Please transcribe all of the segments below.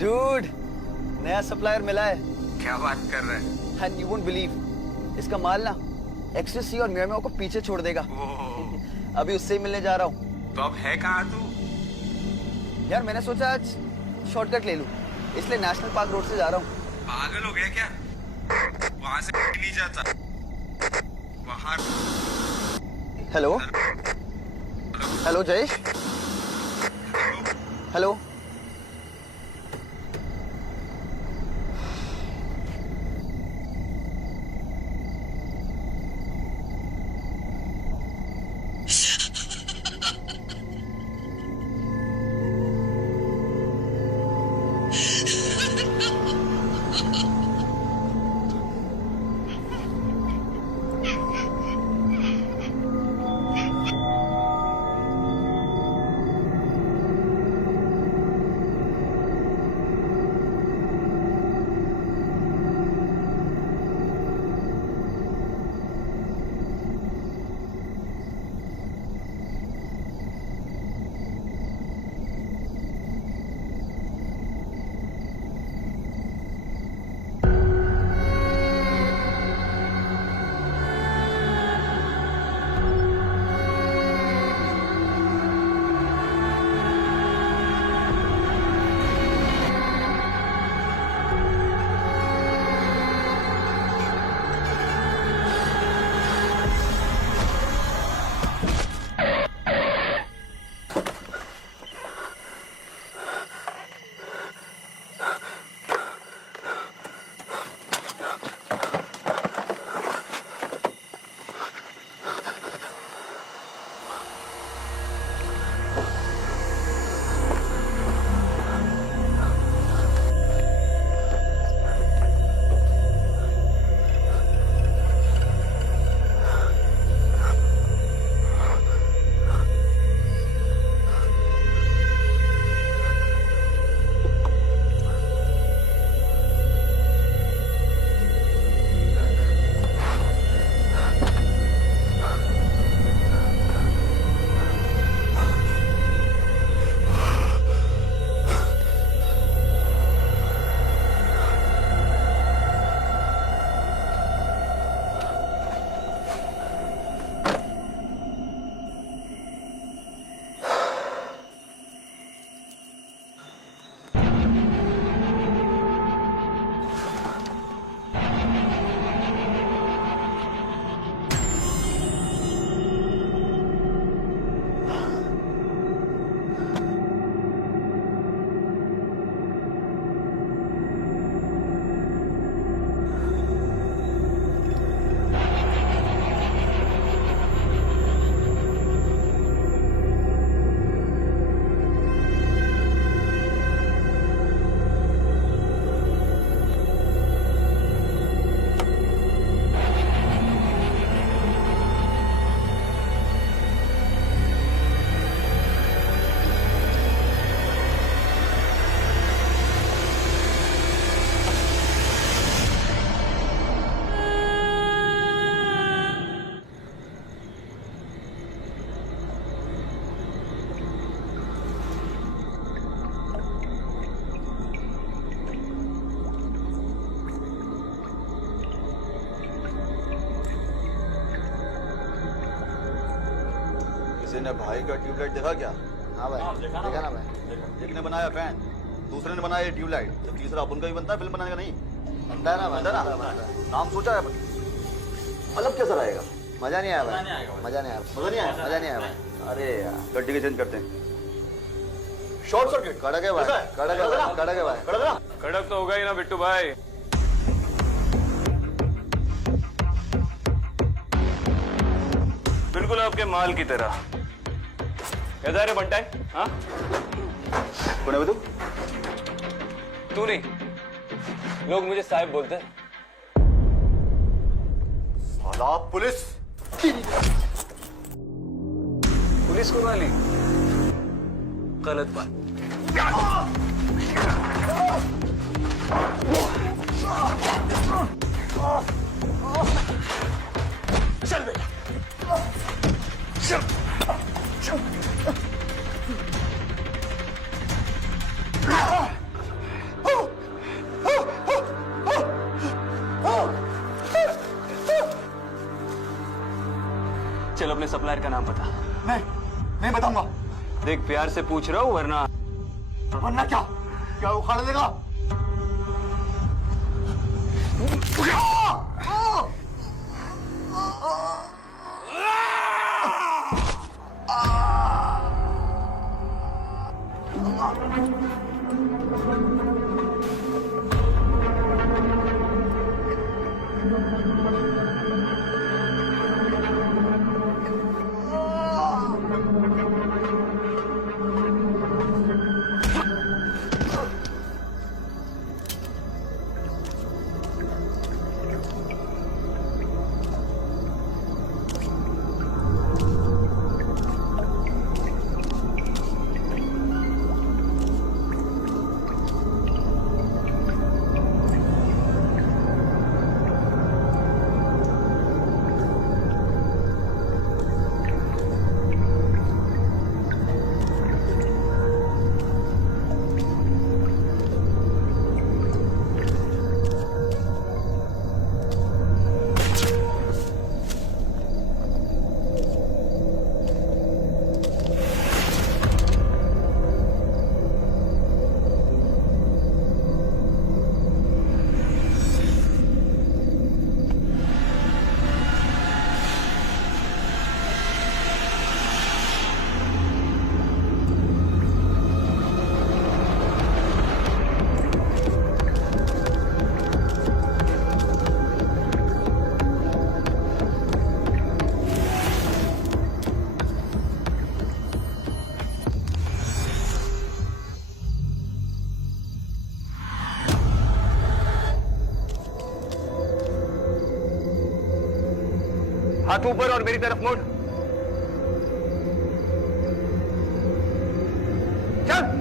Dude, नया supplier मिला है। क्या बात कर रहे हैं? एंड यू वोंट बिलीव, इसका माल ना एक्सटेसी और मियामी को पीछे छोड़ देगा। अभी उससे ही मिलने जा रहा हूँ। तो अब है कहाँ तू? यार मैंने सोचा आज शॉर्टकट ले लूं, इसलिए नेशनल पार्क रोड से जा रहा हूँ। पागल हो गया क्या? वहाँ से नहीं जाता। वहाँ हेलो हेलो जयेश, हेलो। किसी ने भाई का ट्यूबलाइट देखा क्या? हाँ भाई, देखा ना भाई। एक ने बनाया फैन, दूसरे ने बनाया ट्यूबलाइट, तो तीसरा अपन का भी बनता है फिल्म बनाने का नहीं बनता है ना, बनता है ना। नाम सोचा है मतलब कैसा रहेगा? मजा नहीं आया भाई, मजा नहीं आया, मजा नहीं आया? मजा नहीं आया भाई। अरे यार गड्डी के चेंज करते हैं। शॉर्ट सर्किट कड़क है भाई, कड़क है भाई, कड़क है भाई। कड़क ना? कड़क तो होगा ही ना बिट्टू भाई। बिल्कुल आपके माल की तरह। कैसा रे बंटा है? हाँ? कौन है तू? तू नहीं, लोग मुझे साहिब बोलते हैं। साला पुलिस! पुलिस को गाली? गलत बात। चल बेटा, चल, चल। अपने सप्लायर का नाम बता। नहीं बताऊंगा। देख प्यार से पूछ रहा हूँ वरना वरना क्या? क्या उखाड़ देगा? हाथ ऊपर और मेरी तरफ मोड़। चल।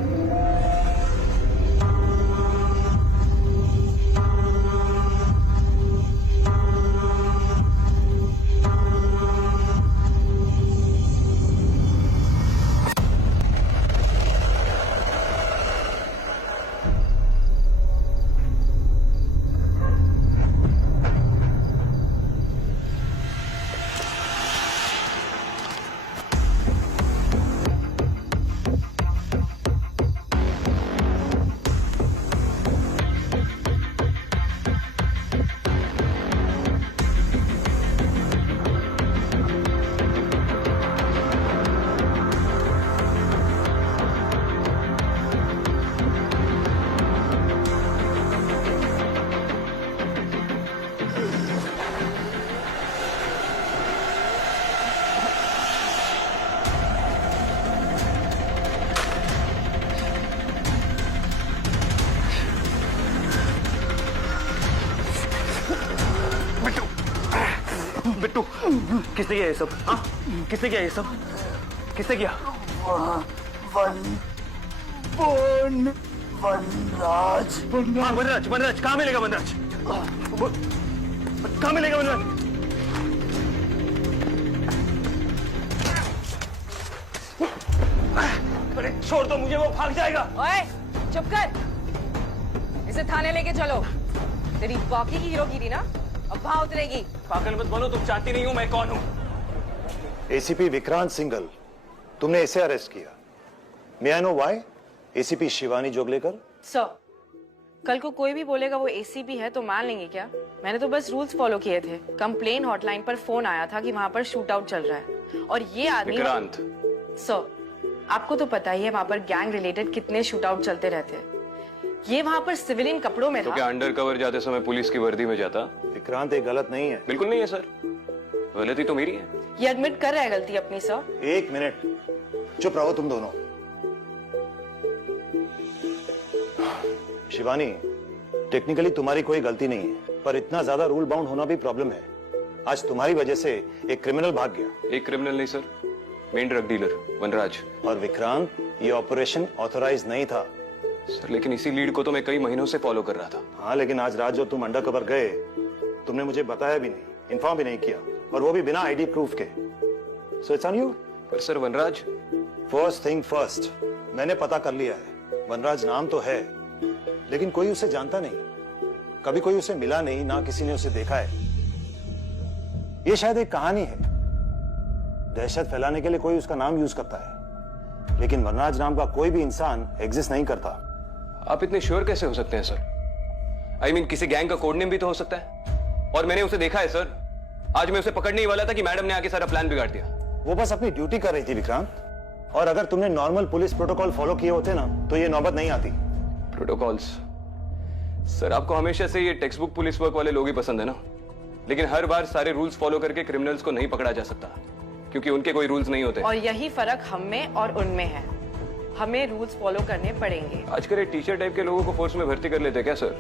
बिट्टू, किसने किया ये सब? हाँ, किसने किया ये सब? किसने किया? वनराज। हाँ, वनराज। वनराज कहाँ मिलेगा? वनराज कहाँ मिलेगा? वनराज अरे छोड़ दो मुझे, वो भाग जाएगा। ओए, चुप कर। इसे थाने लेके चलो। तेरी बाकी की हीरोगिरी ना अब भाव उतरेगी। पागल मत बनो, तुम जानती नहीं हूँ मैं कौन हूँ। एसीपी विक्रांत सिंघल, तुमने इसे अरेस्ट किया। May I know why? ACP Shivani Joglekar. Sir, कल को कोई भी बोलेगा वो एसीपी है तो मान लेंगे क्या? मैंने तो बस रूल्स फॉलो किए थे। कंप्लेन हॉटलाइन पर फोन आया था कि वहाँ पर शूट आउट चल रहा है और ये आदमी विक्रांत। सर, आपको तो पता ही है वहाँ पर गैंग रिलेटेड कितने शूट आउट चलते रहते हैं। ये वहाँ पर सिविलियन कपड़ों में तो था। क्या अंडर कवर जाते समय पुलिस की वर्दी में जाता? विक्रांत, एक गलत नहीं है। बिल्कुल नहीं है सर, गलती तो मेरी है। ये एडमिट कर रहा है गलती अपनी। सर एक मिनट, चुप रहो तुम दोनों। शिवानी, टेक्निकली तुम्हारी कोई गलती नहीं है, पर इतना ज्यादा रूल बाउंड होना भी प्रॉब्लम है। आज तुम्हारी वजह से एक क्रिमिनल भाग गया। एक क्रिमिनल नहीं सर, मेन ड्रग डीलर वनराज। और विक्रांत, ये ऑपरेशन ऑथराइज नहीं था। सर लेकिन इसी लीड को तो मैं कई महीनों से फॉलो कर रहा था। हाँ, लेकिन आज रात जो तुम अंडर कवर गए, तुमने मुझे बताया भी नहीं, इन्फॉर्म भी नहीं किया, और वो भी बिना आईडी प्रूफ के। So it's on you. पर सर वनराज। फर्स्ट थिंग फर्स्ट, मैंने पता कर लिया है। वनराज नाम तो है, लेकिन कोई उसे जानता नहीं, कभी कोई उसे मिला नहीं, ना किसी ने उसे देखा है। ये शायद एक कहानी है, दहशत फैलाने के लिए कोई उसका नाम यूज करता है, लेकिन वनराज नाम का कोई भी इंसान एग्जिस्ट नहीं करता। आप इतने श्योर कैसे हो सकते हैं सर? आई मीन किसी गैंग का कोड नेम भी तो हो सकता है, और मैंने उसे देखा है सर। आज मैं उसे पकड़ने ही वाला था कि मैडम ने आके सारा प्लान बिगाड़ दिया। वो बस अपनी ड्यूटी कर रही थी विक्रांत, और अगर तुमने नॉर्मल पुलिस प्रोटोकॉल फॉलो किए होते ना तो ये नौबत नहीं आती। प्रोटोकॉल्स? सर आपको हमेशा से ये टेक्स्ट बुक पुलिस वर्क वाले लोग ही पसंद है ना, लेकिन हर बार सारे रूल्स फॉलो करके क्रिमिनल्स को नहीं पकड़ा जा सकता, क्योंकि उनके कोई रूल्स नहीं होते। और यही फर्क हम में और उनमें है, हमें रूल्स फॉलो करने पड़ेंगे। आजकल एक टीचर टाइप के लोगों को फोर्स में भर्ती कर लेते क्या सर?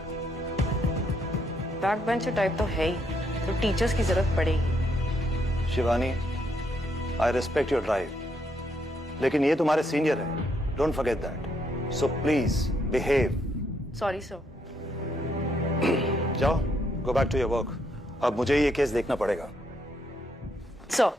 बैक बेंचर टाइप तो है ही, तो टीचर्स की जरूरत पड़ेगी। Shivani, I respect your drive, लेकिन ये तुम्हारे सीनियर है, don't forget that. So please behave. Sorry sir. जाओ, go back to your work. अब मुझे ये केस देखना पड़ेगा। सर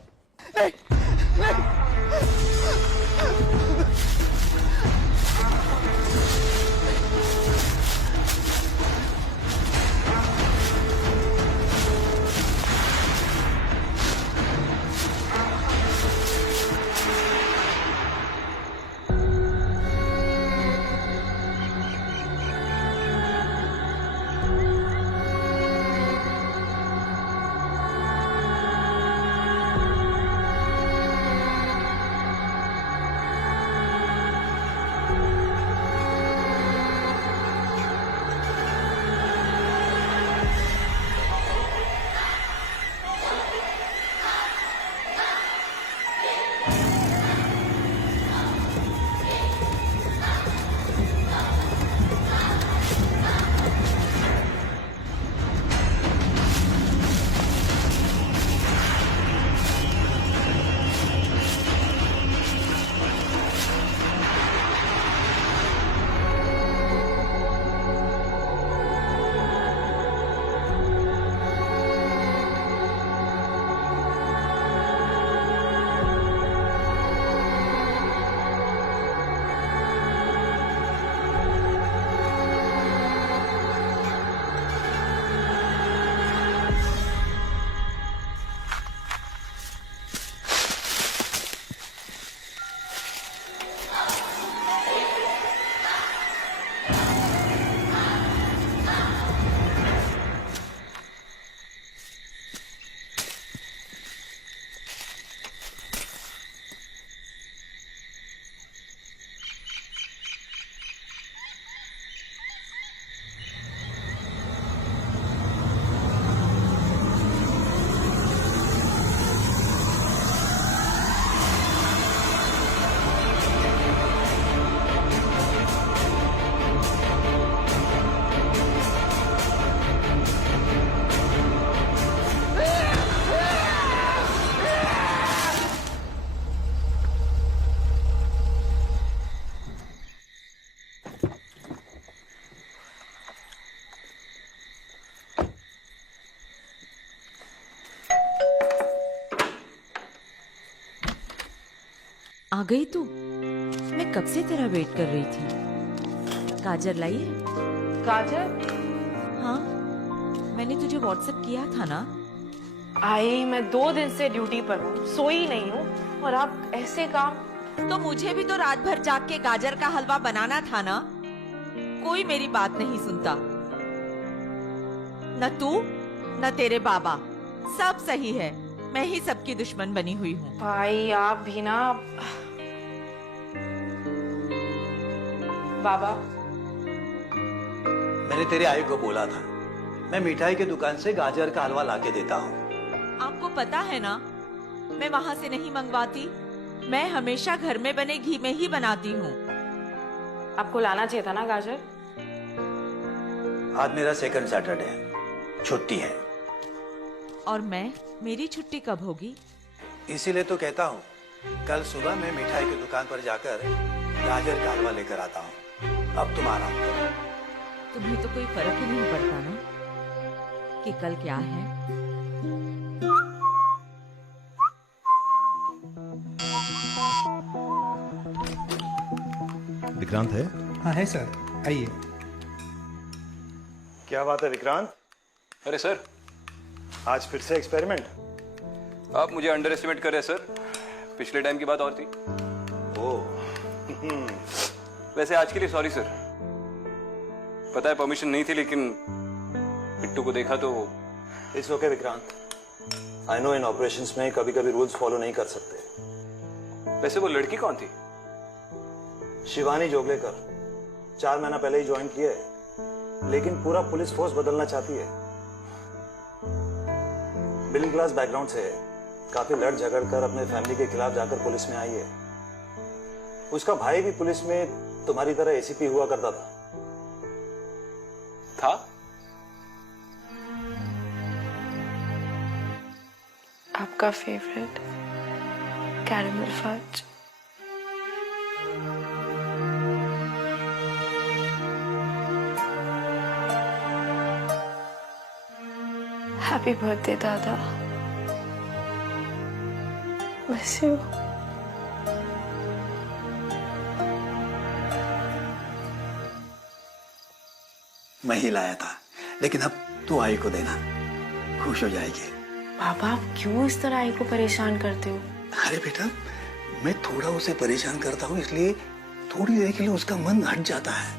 आ गई तू? मैं कब से तेरा वेट कर रही थी। गाजर लाई है? गाजर? हाँ, मैंने तुझे व्हाट्सएप किया था ना। आई, मैं 2 दिन से ड्यूटी पर हूँ, सोई नहीं हूँ, और आप ऐसे काम। तो मुझे भी तो रात भर जाग के गाजर का हलवा बनाना था ना। कोई मेरी बात नहीं सुनता, न तू न तेरे बाबा। सब सही है, मैं ही सबकी दुश्मन बनी हुई हूँ। भाई आप भी ना। बाबा, मैंने तेरे आई को बोला था, मैं मिठाई की दुकान से गाजर का हलवा लाके देता हूँ। आपको पता है ना, मैं वहाँ से नहीं मंगवाती। मैं हमेशा घर में बने घी में ही बनाती हूँ। आपको लाना चाहिए था ना गाजर। आज मेरा सेकंड सैटरडे है, छुट्टी है। और मेरी छुट्टी कब होगी? इसीलिए तो कहता हूँ, कल सुबह मैं मिठाई की दुकान पर जाकर गाजर का हलवा लेकर आता हूँ। अब तुम आराम करो। तुम्हें तो कोई फर्क ही नहीं पड़ता ना कि कल क्या है। विक्रांत है? हाँ है सर, आइए। क्या बात है विक्रांत? अरे सर, आज फिर से एक्सपेरिमेंट? आप मुझे अंडर एस्टिमेट कर रहे हैं सर। पिछले टाइम की बात और थी। ओह वैसे आज के लिए सॉरी सर। पता है परमिशन नहीं थी, लेकिन बिट्टू को देखा तो। It's okay Vikrant, I know in operations में कभी कभी रूल्स फॉलो नहीं कर सकते। वैसे वो लड़की कौन थी? शिवानी जोगलेकर 4 महीना पहले ही ज्वाइन किया है, लेकिन पूरा पुलिस फोर्स बदलना चाहती है। मिडिल क्लास बैकग्राउंड से है, काफी लड़ झगड़ कर अपने फैमिली के खिलाफ जाकर पुलिस में आई है। उसका भाई भी पुलिस में तुम्हारी तरह एसीपी हुआ करता था। आपका favourite caramel fudge. Happy birthday दादा, मिस यू। मैं ही लाया था, लेकिन अब तू आई को देना, खुश हो जाएगी। पापा आप क्यों इस तरह आई को परेशान करते हो? अरे बेटा, मैं थोड़ा उसे परेशान करता हूँ, इसलिए थोड़ी देर के लिए उसका मन हट जाता है,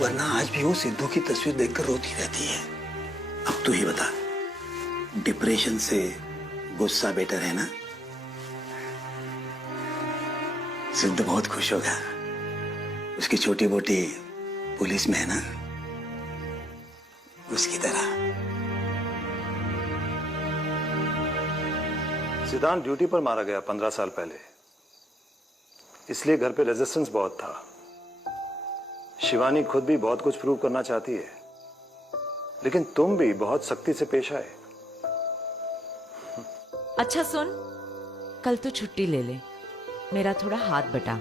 वरना आज भी वो सिद्धू की तस्वीर देखकर रोती रहती है। अब तू ही बता, डिप्रेशन से गुस्सा बेटर है ना? सिद्धू बहुत खुश होगा, उसकी छोटी मोटी पुलिस में है ना, उसकी तरह। सिद्धांत ड्यूटी पर मारा गया 15 साल पहले, इसलिए घर पे रेजिस्टेंस बहुत था। शिवानी खुद भी बहुत कुछ प्रूव करना चाहती है, लेकिन तुम भी बहुत सख्ती से पेश आए। अच्छा सुन, कल तो छुट्टी ले ले, मेरा थोड़ा हाथ बटा।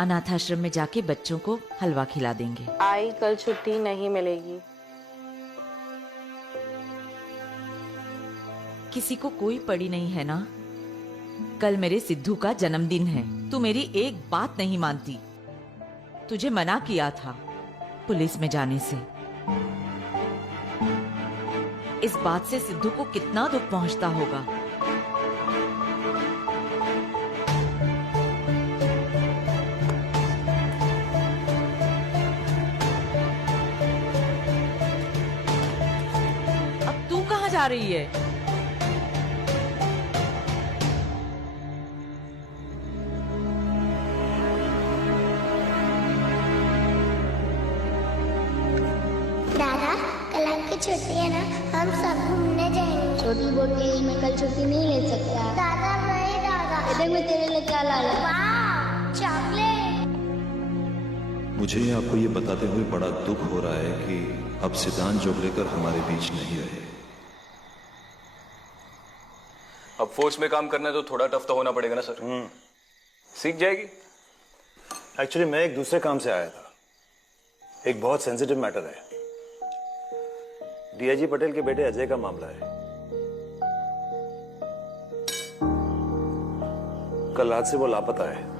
अनाथ आश्रम में जाके बच्चों को हलवा खिला देंगे। आई कल छुट्टी नहीं मिलेगी। किसी को कोई पड़ी नहीं है ना? कल मेरे सिद्धू का जन्मदिन है, तू मेरी एक बात नहीं मानती। तुझे मना किया था पुलिस में जाने से। इस बात से सिद्धू को कितना दुख पहुंचता होगा। अब तू कहाँ जा रही है? दादा, कल आपकी छुट्टी है ना, हम सब घूमने जाएंगे। छोटी बोटी में कल छुट्टी नहीं ले सकता। दादा नहीं दादा, देख मैं तेरे लिए क्या ला रहा हूँ। चॉकलेट। मुझे आपको ये बताते हुए बड़ा दुख हो रहा है कि अब सिद्धांत जोगलेकर हमारे बीच नहीं रहे। अब फोर्स में काम करना है तो थोड़ा टफ तो होना पड़ेगा ना सर। सीख जाएगी। एक्चुअली मैं एक दूसरे काम से आया था, एक बहुत सेंसिटिव मैटर है। डीआईजी पटेल के बेटे अजय का मामला है। कल रात से वो लापता है।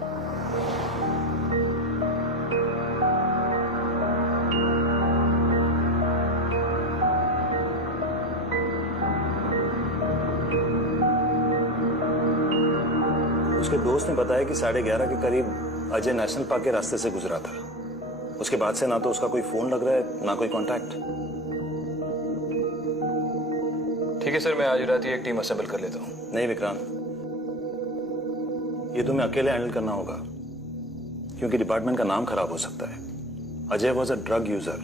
उसके दोस्त ने बताया कि 11:30 के करीब अजय नेशनल पार्क के रास्ते से गुजरा था। उसके बाद से ना तो उसका कोई फोन लग रहा है, ना कोई कांटेक्ट। ठीक है सर, मैं आज रात ही एक टीम असेंबल कर लेता हूँ। नहीं विक्रांत, ये तुम्हें अकेले हैंडल करना होगा, क्योंकि डिपार्टमेंट का नाम खराब हो सकता है। Ajay was a drug user,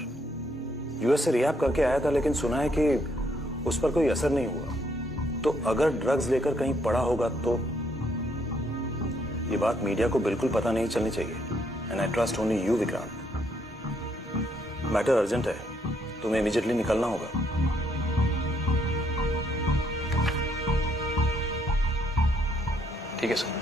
US से रिहैब करके आया था, लेकिन सुना है कि उस पर कोई असर नहीं हुआ। तो अगर ड्रग्स लेकर कहीं पड़ा होगा तो ये बात मीडिया को बिल्कुल पता नहीं चलनी चाहिए। And I trust only you Vikrant. Matter urgent है, तुम्हें इमीडिएटली निकलना होगा। ठीक है सर।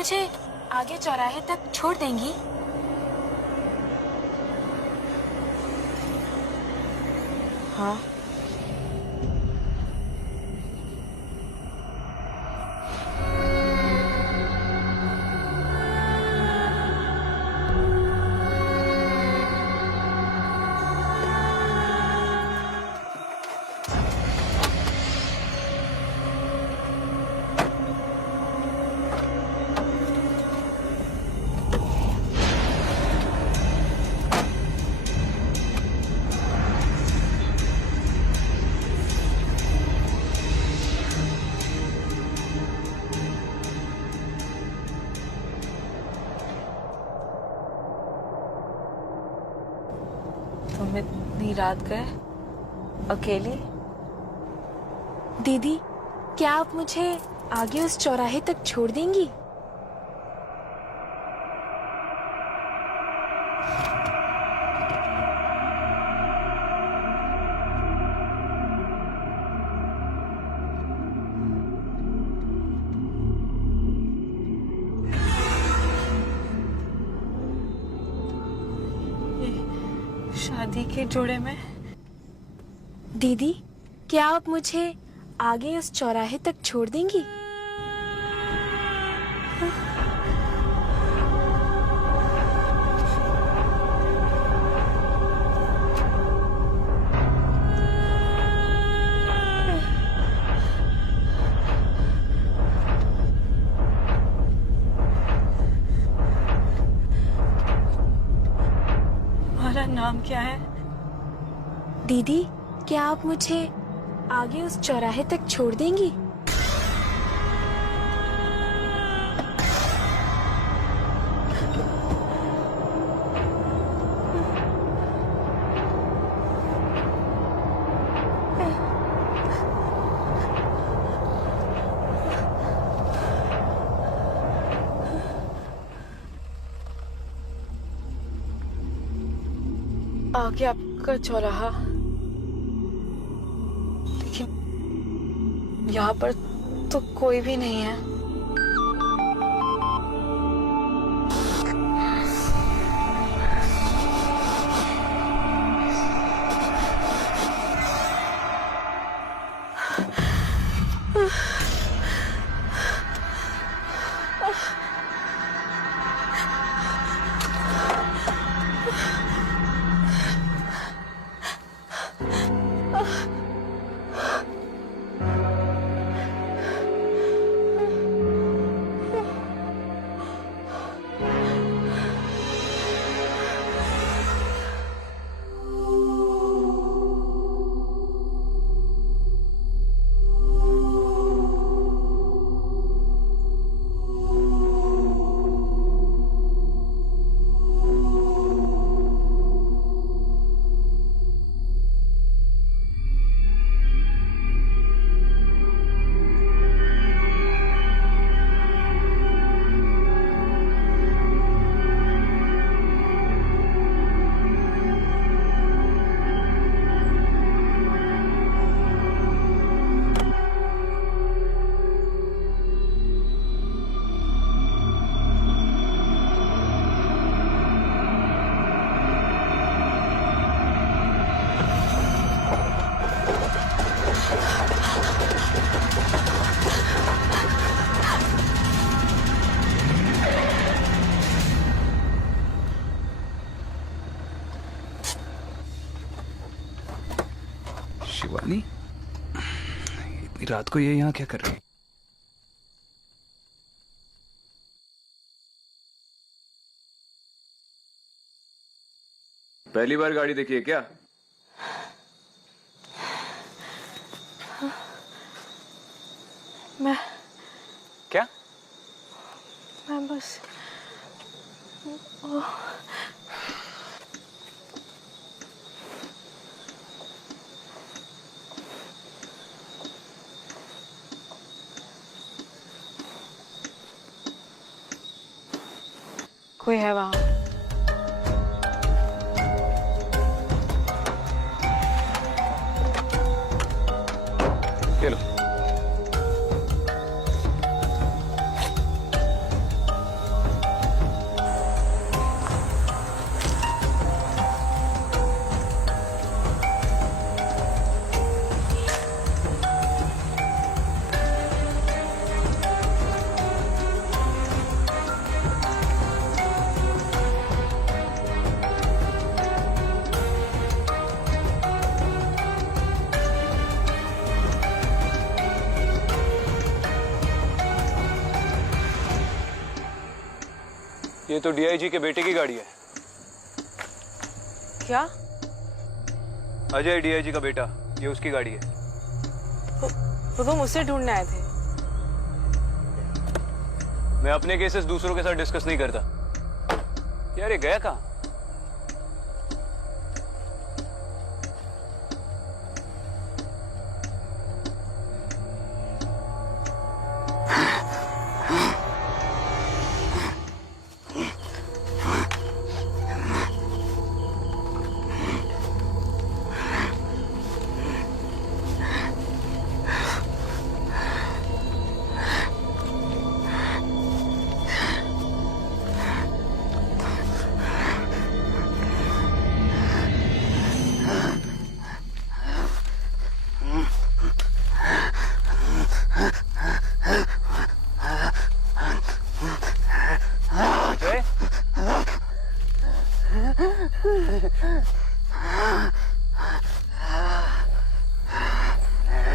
मुझे आगे चौराहे तक छोड़ देंगी? हाँ। तुम इतनी रात गए अकेली? दीदी, क्या आप मुझे आगे उस चौराहे तक छोड़ देंगी? शादी के जोड़े में। दीदी, क्या आप मुझे आगे उस चौराहे तक छोड़ देंगी? तुम्हारा नाम क्या है? दीदी, क्या आप मुझे आगे उस चौराहे तक छोड़ देंगी? आगे आपका चौराहा, लेकिन यहाँ पर तो कोई भी नहीं है। शिवानी, इतनी रात को ये यहाँ क्या कर रही है? पहली बार गाड़ी देखी है क्या? मैं क्या? मैं बस कोई है वहां? ये लो। ये तो डीआईजी के बेटे की गाड़ी है। क्या? अजय डीआईजी का बेटा, ये उसकी गाड़ी है। तो तुम उसे ढूंढने आए थे? मैं अपने केसेस दूसरों के साथ डिस्कस नहीं करता। यार ये गया कहाँ?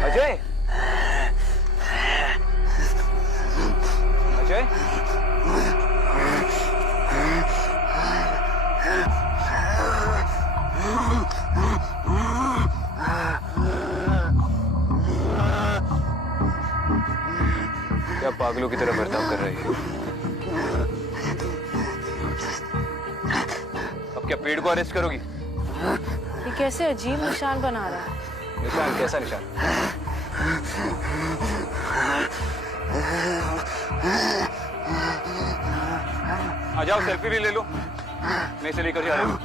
अजय, अजय, क्या पागलों की तरह बर्ताव कर रही है? अब क्या पेड़ को अरेस्ट करोगी? ये कैसे अजीब निशान बना रहा है? निशान? कैसा निशान? आ जाओ, सेल्फी भी ले लो। मैं इसे लेकर जा रहा हूँ।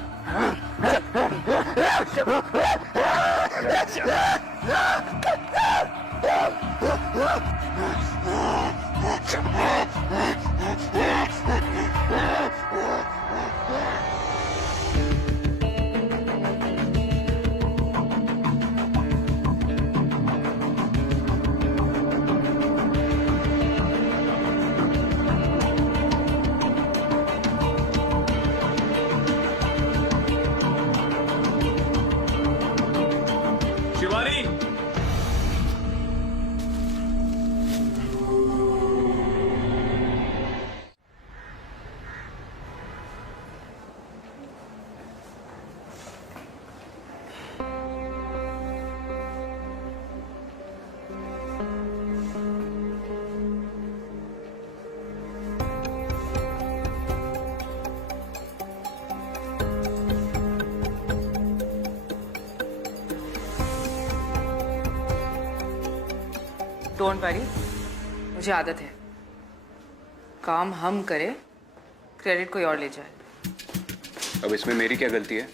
शिवानी, डोंट वरी, मुझे आदत है। काम हम करें, क्रेडिट कोई और ले जाए। अब इसमें मेरी क्या गलती है?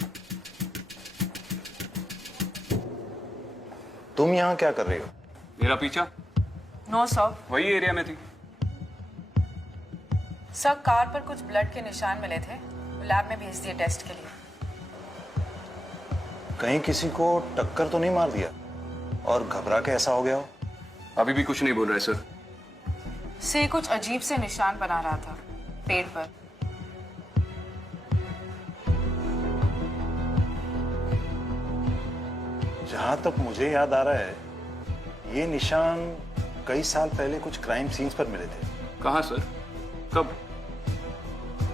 तुम यहाँ क्या कर रही हो? मेरा पीछा? No sir. वही एरिया में थी। सर, कार पर कुछ ब्लड के निशान मिले थे, लैब में भेज दिए टेस्ट के लिए। कहीं किसी को टक्कर तो नहीं मार दिया और घबरा के ऐसा हो गया हो? अभी भी कुछ नहीं बोल रहा है सर। से कुछ अजीब से निशान बना रहा था पेड़ पर। जहां तक मुझे याद आ रहा है, ये निशान कई साल पहले कुछ क्राइम सीन्स पर मिले थे। कहाँ सर? कब?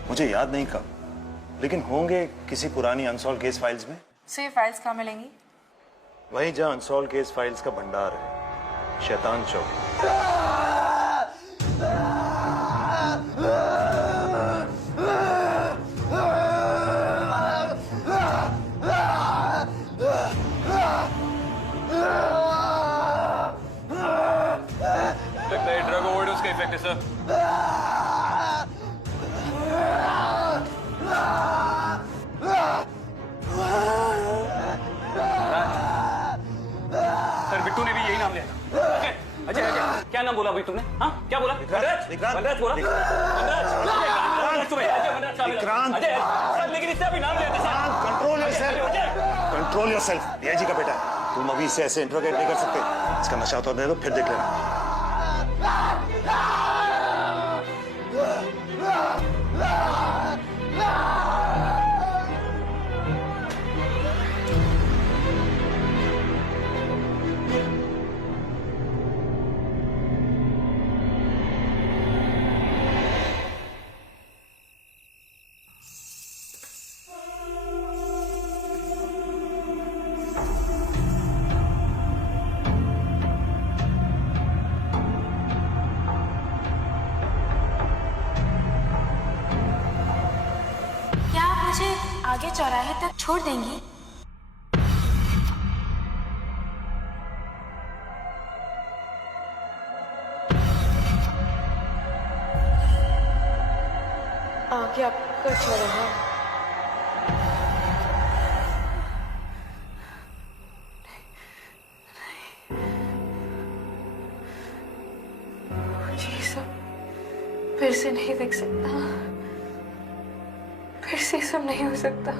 मुझे याद नहीं कब, लेकिन होंगे किसी पुरानी अनसॉल्व केस फाइल्स में। से ये फाइल्स कहाँ मिलेंगी? वहीं जहां अनसॉल्व केस फाइल्स का भंडार है, शैतान चौक। लगता है ड्रग ओवरडोज का इफेक्ट है सर। सर, बिट्टू ने भी यही नाम लिया था। अजय, अजय, क्या नाम बोला अभी तुमने? हाँ, क्या बोला? वनराज बोला? विक्रांत, अजय, सर, लेकिन इससे अभी नाम लिया था sir. Control yourself, control yourself. DIG का बेटा, तुम अभी इससे ऐसे इंट्रोगेट नहीं कर सकते। इसका नशा उतार दे दो, फिर देख लेना। चौराहे तक छोड़ देंगी? आगे आपका चौराहा। ये सब फिर से नहीं देख सकता, फिर से सब नहीं हो सकता।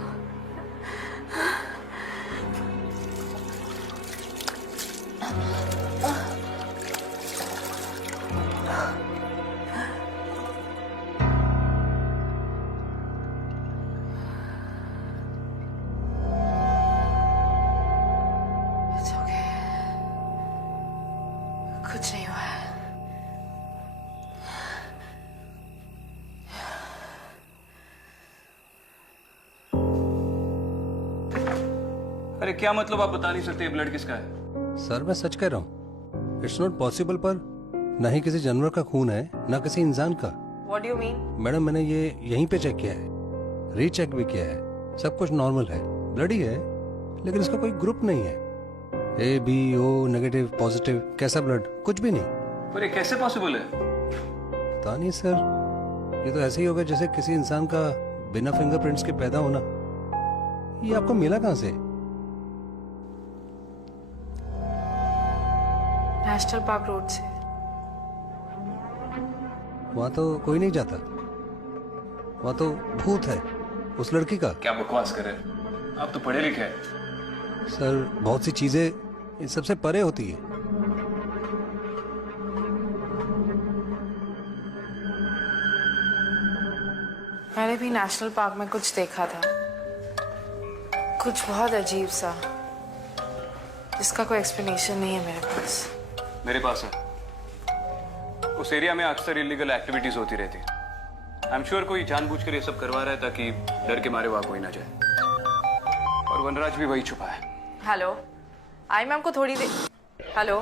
It's okay. कुछ नहीं हुआ है। अरे क्या मतलब, आप बता नहीं सकते ये ब्लड किसका है? सर मैं सच कह रहा हूँ, इट्स नॉट पॉसिबल, पर ना ही किसी जानवर का खून है ना किसी इंसान का। What do you mean? Madam मैंने ये यहीं पे चेक किया है, रीचेक भी किया है, सब कुछ नॉर्मल है, ब्लड ही है, लेकिन इसका कोई ग्रुप नहीं है। A B O negative positive कैसा ब्लड, कुछ भी नहीं। पर ये कैसे पॉसिबल है? पता नहीं सर, ये तो ऐसे ही होगा जैसे किसी इंसान का बिना फिंगरप्रिंट्स के पैदा होना। ये आपको मिला कहाँ से? नेशनल पार्क रोड से। वहाँ तो कोई नहीं जाता, वहाँ तो भूत है उस लड़की का। क्या बकवास कर रहे हैं? आप तो पढ़े लिखे हैं। सर बहुत सी चीजें इन सबसे परे होती है। मैंने भी नेशनल पार्क में कुछ देखा था, कुछ बहुत अजीब सा, जिसका कोई एक्सप्लेनेशन नहीं है मेरे पास। मेरे पास है। उस एरिया में अक्सर इलीगल एक्टिविटीज होती रहती है। आई एम श्योर कोई जानबूझकर ये सब करवा रहा है ताकि डर के मारे वहां कोई ना जाए। और वनराज भी वही छुपा है। हेलो, आई मैम को थोड़ी देर। हेलो,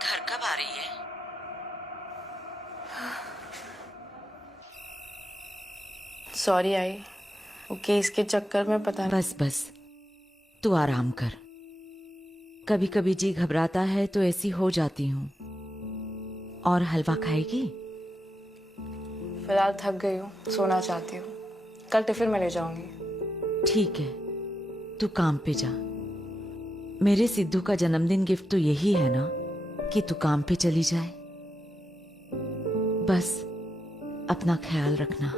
घर कब आ रही है? सॉरी आई, वो केस के चक्कर में पता नहीं। बस बस, तू आराम कर। कभी कभी जी घबराता है तो ऐसी हो जाती हूँ। और हलवा खाएगी? फिलहाल थक गई हूँ, सोना चाहती हूँ। कल टिफिन में ले जाऊंगी। ठीक है, तू काम पे जा। मेरे सिद्धू का जन्मदिन गिफ्ट तो यही है ना कि तू काम पे चली जाए। बस अपना ख्याल रखना।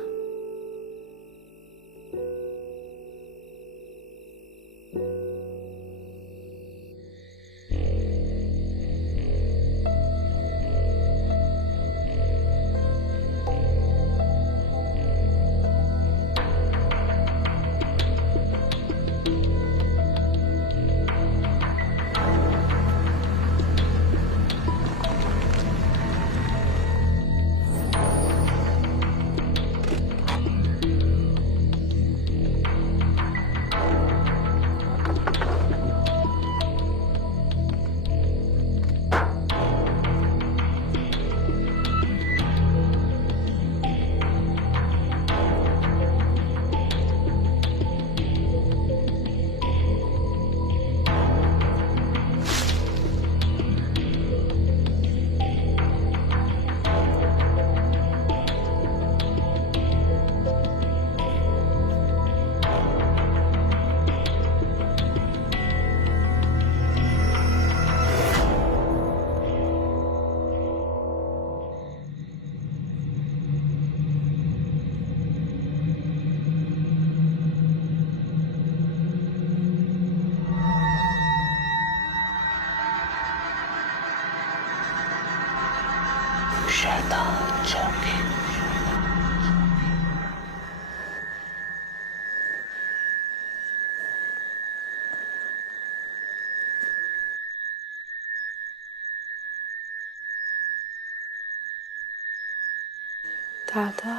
दादा,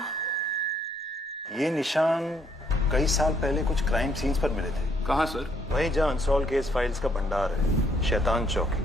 ये निशान कई साल पहले कुछ क्राइम सीन्स पर मिले थे। कहाँ सर? वहीं जहाँ अनसॉल्व केस फाइल्स का भंडार है, शैतान चौकी।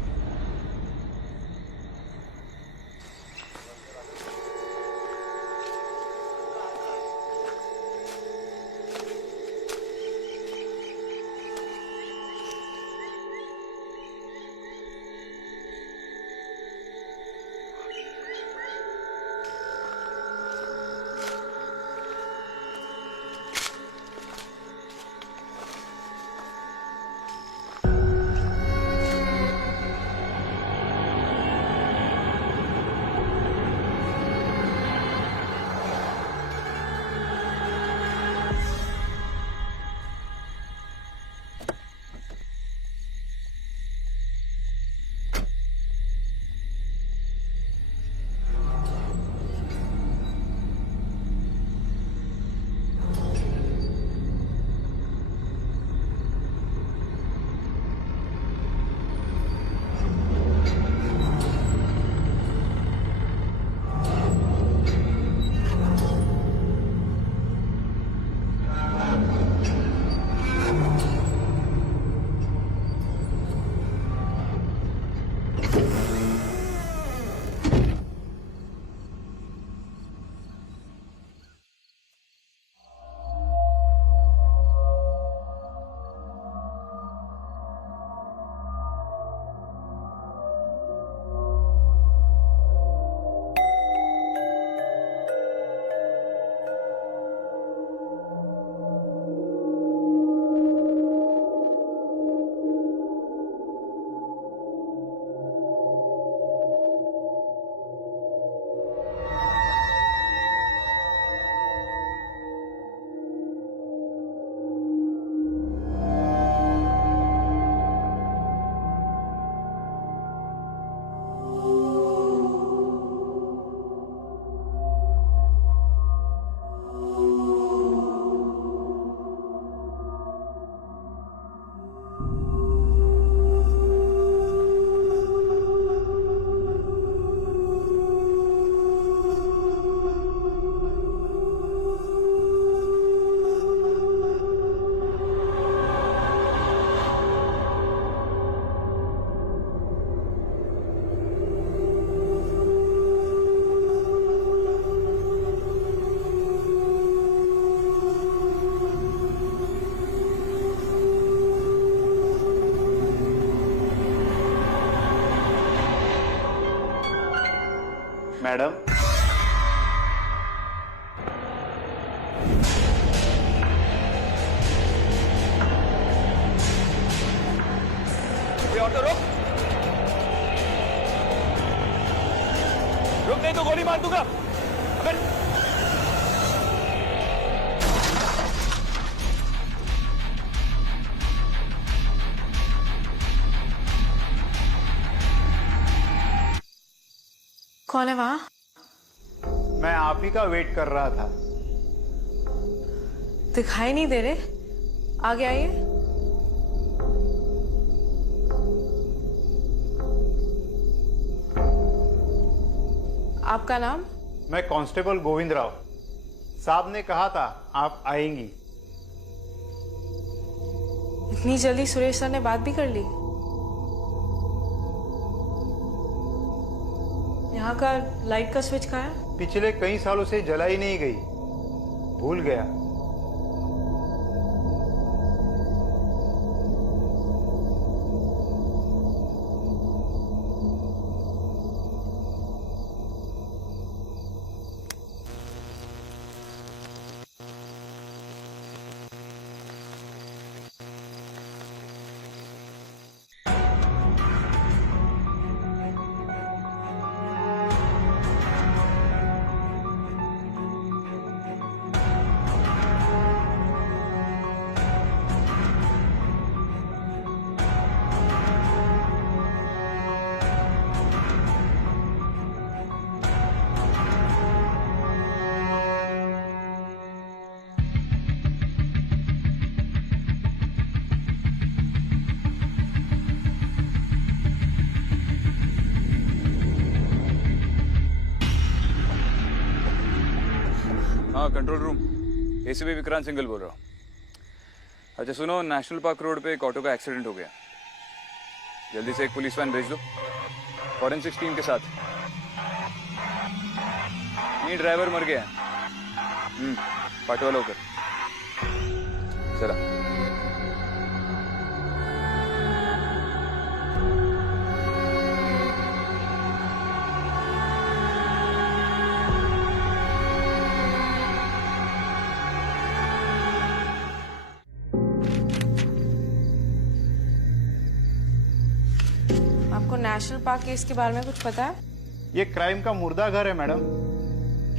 मैडम। ऑटो रुक, रुक नहीं तो गोली मार दूंगा। अबे कौन है वहां? मैं आप ही का वेट कर रहा था। दिखाई नहीं दे रहे, आगे आइए। आपका नाम? मैं कांस्टेबल गोविंद राव। साहब ने कहा था आप आएंगी। इतनी जल्दी सुरेश सर ने बात भी कर ली? यहाँ का लाइट का स्विच कहाँ है? पिछले कई सालों से जलाई नहीं गई, भूल गया। हाँ, control room, ACP Vikrant single बोल रहा हूँ। अच्छा सुनो, नेशनल पार्क रोड पे एक ऑटो का एक्सीडेंट हो गया। जल्दी से एक पुलिस वैन भेज दो फॉरेंसिक्स टीम के साथ। नहीं, ड्राइवर मर गया। पाटवाला होकर चला। आपको नेशनल पार्क केस के बारे में कुछ पता है? ये क्राइम का मुर्दा घर है मैडम।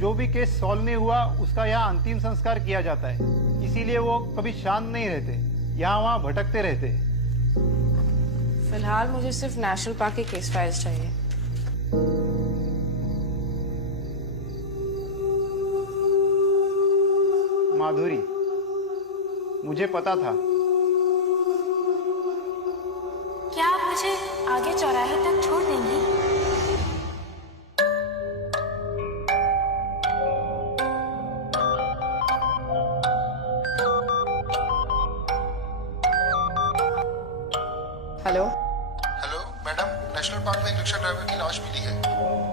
जो भी केस सॉल्व नहीं हुआ उसका यहाँ अंतिम संस्कार किया जाता है, इसीलिए वो कभी शांत नहीं रहते, यहाँ वहाँ भटकते रहते। फिलहाल मुझे सिर्फ नेशनल पार्क के केस फाइल्स चाहिए। माधुरी, मुझे पता था। क्या आप मुझे आगे चौराहे तक छोड़ देंगी? Hello hello madam, national park में एक रिक्शा ड्राइवर की लाश मिली है।